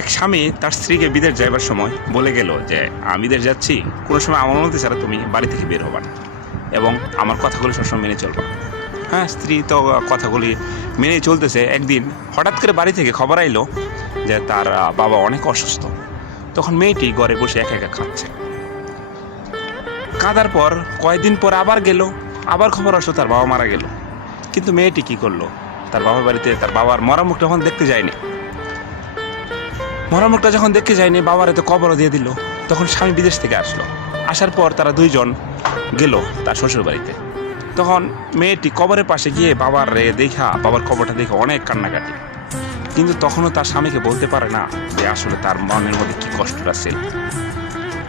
এক স্বামী তার স্ত্রীকে বিদেশ যাইবার সময় বলে গেল যে, আমি বিদেশ যাচ্ছি, কোনো সময় আমার অনুমতি ছাড়া তুমি বাড়ি থেকে বের হবা না এবং আমার কথাগুলি সবসময় মেনে চলবা হ্যাঁ স্ত্রী তো কথাগুলি মেনে চলতেছে। একদিন হঠাৎ করে বাড়ি থেকে খবর আইলো যে, তার বাবা অনেক অসুস্থ। তখন মেয়েটি ঘরে বসে একা একা খাচ্ছে। কাঁদার পর কয়েকদিন পর আবার গেল, আবার খবর আসলো তার বাবা মারা গেল। কিন্তু মেয়েটি কি করল? তার বাবার বাড়িতে তার বাবার মরা মুখটা তখন দেখতে যায়নি। মরা মুখটা যখন দেখতে যায়নি, বাবার এতে কবরও দিয়ে দিল। তখন স্বামী বিদেশ থেকে আসলো। আসার পর তারা দুইজন গেল তার শ্বশুর বাড়িতে তখন মেয়েটি কবরের পাশে গিয়ে বাবার রে দেখা, বাবার কবরটা দেখে অনেক কান্নাকাটি। কিন্তু তখনও তার স্বামীকে বলতে পারে না যে আসলে তার মনের মধ্যে কি কষ্টটা ছিল।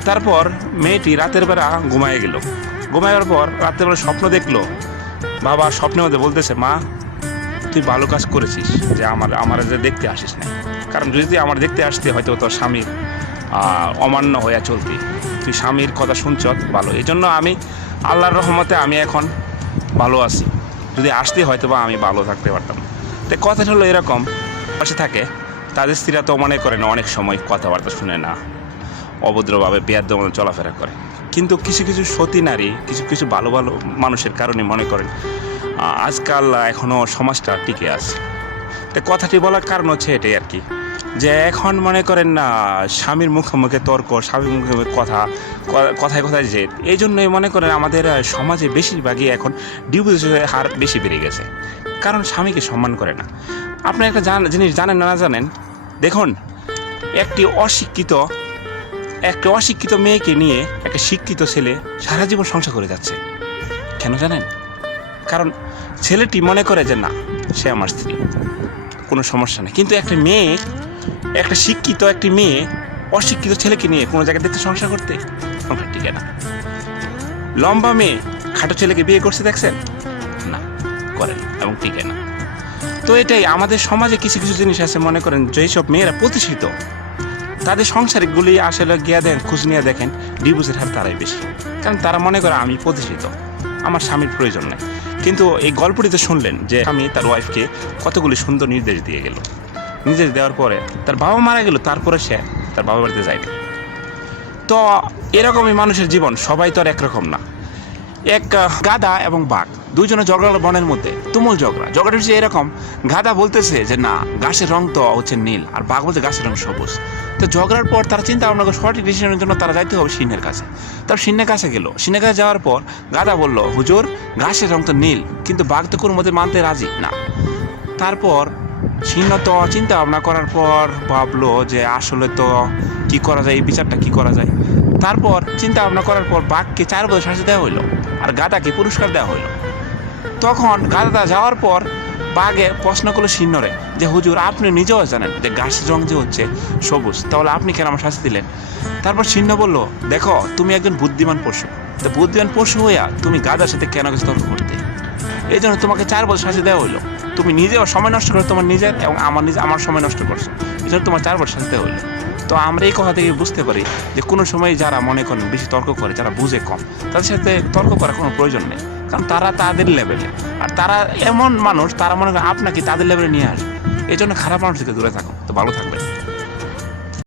তারপর মেয়েটি রাতের বেলা ঘুমায় গেল। ঘুমাবার পর রাতের বেলা স্বপ্ন দেখল। বাবা স্বপ্নের মধ্যে বলতেছে, মা তুই ভালো কাজ করেছিস যে আমার আমার যে দেখতে আসিস না। কারণ যদি আমার দেখতে আসতে, হয়তো তোর স্বামীর অমান্য হইয়া চলতি। তুই স্বামীর কথা শুনছ, ভালো। এই জন্য আমি আল্লাহর রহমতে আমি এখন ভালো আছি। যদি আসতে হয়তো বা আমি ভালো থাকতে পারতাম। তো কথাটা হলো এরকম, পাশে থাকে, তাদের স্ত্রীরা তো মনে করে না, অনেক সময় কথাবার্তা শুনে না। অভদ্রভাবে বেয়াদ্দ মতো চলাফেরা করে। কিন্তু কিছু কিছু সতী নারী, কিছু কিছু ভালো ভালো মানুষের কারণে মনে করেন আজকাল এখনও সমাজটা টিকে আছে। তো কথাটি বলার কারণ হচ্ছে এটাই আর কি, যে এখন মনে করেন না, স্বামীর মুখে মুখে তর্ক, স্বামীর মুখে মুখে কথা কথায় কথায় জেদ, এই জন্যই মনে করেন আমাদের সমাজে বেশিরভাগই এখন ডিভোর্সের হার বেশি বেড়ে গেছে। কারণ স্বামীকে সম্মান করে না। আপনি একটা জান জিনিস জানেন না না জানেন? দেখুন, একটি অশিক্ষিত একটি অশিক্ষিত মেয়েকে নিয়ে একটা শিক্ষিত ছেলে সারা জীবন সংসার করে যাচ্ছে। কেন জানেন? কারণ ছেলেটি মনে করে যে না, সে আমার স্ত্রী কোনো সমস্যা নেই। কিন্তু একটা মেয়ে, একটা শিক্ষিত একটি মেয়ে, অশিক্ষিত ছেলেকে নিয়ে কোনো জায়গায় দেখতে সংসার করতে সংসার টিকে না। লম্বা মেয়ে, খাটো ছেলেকে বিয়ে করছে, দেখছেন? না করেন এবং টিকে না। তো এটাই, আমাদের সমাজে কিছু কিছু জিনিস আছে, মনে করেন যেসব মেয়েরা প্রতিষ্ঠিত, তাদের সংসারিকগুলি আসলে গিয়া দেখেন খোঁজ নিয়ে দেখেন, ডিভোর্সের হার তারাই বেশি। কারণ তারা মনে করে, আমি প্রতিষ্ঠিত, আমার স্বামীর প্রয়োজন নেই। কিন্তু এই গল্পটিতে শুনলেন যে আমি তার ওয়াইফকে কতগুলি সুন্দর নির্দেশ দিয়ে গেল। নির্দেশ দেওয়ার পরে তার বাবা মারা গেল, তারপরে সে তার বাবা বাড়িতে যায়নি। তো এরকমই মানুষের জীবন, সবাই তো আর একরকম না। এক গাদা এবং বাঘ, দুইজনে ঝগড়া বনের মধ্যে, তুমুল ঝগড়া। ঝগড়া হচ্ছে এরকম গাদা বলতেছে যে, না গাছের রং তো হচ্ছে নীল, আর বাঘ বলতে গাছের রং সবুজ। তো ঝগড়ার পর তারা চিন্তা ভাবনা করে সঠিক ডিসিশনের জন্য তারা যাইতে হবে সিংহের কাছে। তার সিংহের কাছে গেল। সিংহের কাছে যাওয়ার পর গাদা বলল, হুজুর, ঘাসের রং তো নীল, কিন্তু বাঘ তো কোনো মতে মানতে রাজি না। তারপর সিংহ তো চিন্তা ভাবনা করার পর ভাবলো যে আসলে তো কি করা যায়, এই বিচারটা কি করা যায়। তারপর চিন্তা ভাবনা করার পর বাঘকে চার বছর শাস্তি দেওয়া হইল আর গাদাকে পুরস্কার দেওয়া হইল। তখন গাদা যাওয়ার পর বাঘে প্রশ্ন করল সিংহরে যে হুজুর আপনি নিজেও জানেন যে গাছের রং যে হচ্ছে সবুজ, তাহলে আপনি কেন আমার শাস্তি দিলেন? তারপর সিংহ বলল, দেখো, তুমি একজন বুদ্ধিমান পশু। তো বুদ্ধিমান পশু হইয়া তুমি গাদার সাথে কেন কিছু তর্ক করতে? এই জন্য তোমাকে চার বছর শাস্তি দেওয়া হইল। তুমি নিজেও সময় নষ্ট করে তোমার নিজের এবং আমার নিজে আমার সময় নষ্ট করছ। এই জন্য তোমার চার বছর শাস্তি দেওয়া হইল। তো আমরা এই কথা থেকে বুঝতে পারি যে কোনো সময় যারা মনে করেন, বেশি তর্ক করে, যারা বুঝে কম, তাদের সাথে তর্ক করার কোনো প্রয়োজন নেই। কারণ তারা তাদের লেভেলে আর তারা এমন মানুষ, তারা মনে করে আপনাকে তাদের লেভেলে নিয়ে আসবে। এই জন্য খারাপ মানুষ থেকে দূরে থাকুন তো ভালো থাকবেন।